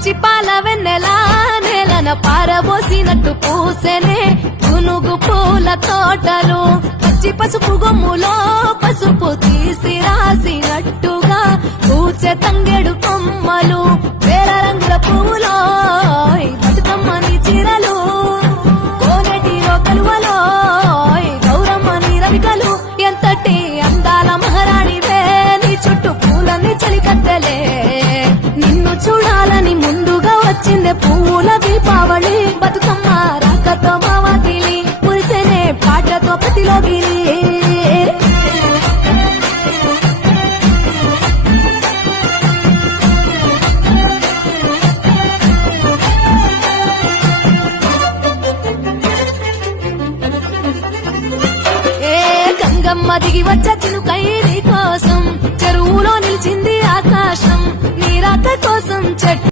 పచ్చి పాల వెన్నెలా నేలన పారబోసినట్టు పూసెనే గునుగు పూల తోటలు పచ్చి పసుపు గొమ్ములో పసుపు తీసి రాసినట్టుగా పూచె తంగెడు కొమ్మలు వేల రంగుల పువ్వులో బతుకమ్మని చీరలు కోనటి కలువలో గౌరమ్మని రవికలు ఎంతటి అందాల మహారాణివే నీ చుట్టూ పూలన్నీ చలికత్తెలే నిన్ను చూడాలని ముందుగా వచ్చిందే పువ్వుల దీపావళి బతుకమ్మ రాకతో మావాతిలి మురిసెనే పాటతో ప్రతిలోగిలి గంగమ్మ దిగి వచ్చ చినుకై నీ కోసం చెరువులో నిలిచింది ఆకాశం నీ రాక కోసం చెట్టు